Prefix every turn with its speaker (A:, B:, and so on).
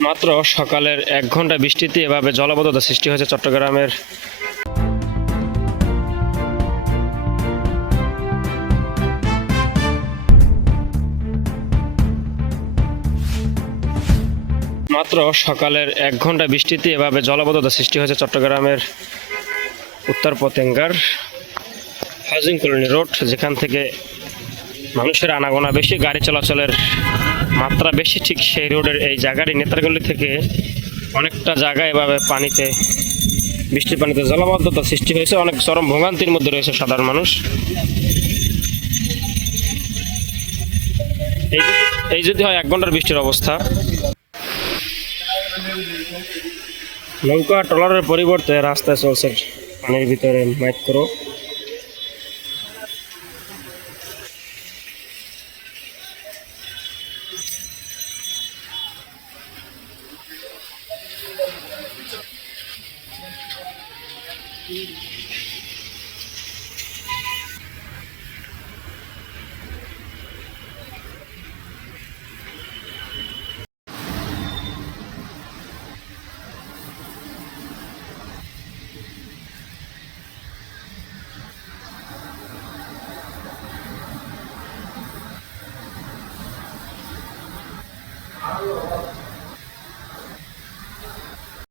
A: মাত্র সকালের এক ঘণ্টা বৃষ্টিতে এভাবে জলাবদ্ধতা সৃষ্টি হয়েছে চট্টগ্রামের মাত্র সকালের এক ঘণ্টা বৃষ্টিতে এভাবে জলাবদ্ধতা সৃষ্টি হয়েছে চট্টগ্রামের উত্তর পতেঙ্গার হাউজিং কলোনি রোড, যেখান থেকে মানুষের আনাগোনা বেশি, গাড়ি চলাচলের মাত্রা বেশি, ঠিক সেই রোডের এই জায়গারই নেতারগুলি থেকে অনেকটা জায়গা এভাবে পানিতে, বৃষ্টির পানিতে জলাবদ্ধতা সৃষ্টি হয়েছে। অনেক চরম ভোগান্তির মধ্যে রয়েছে সাধারণ মানুষ। এই যদি হয়, এক ঘণ্টার বৃষ্টির অবস্থা। নৌকা, ট্রলারের পরিবর্তে রাস্তায় চলছে পানির ভিতরে মাইক্রো। Hello.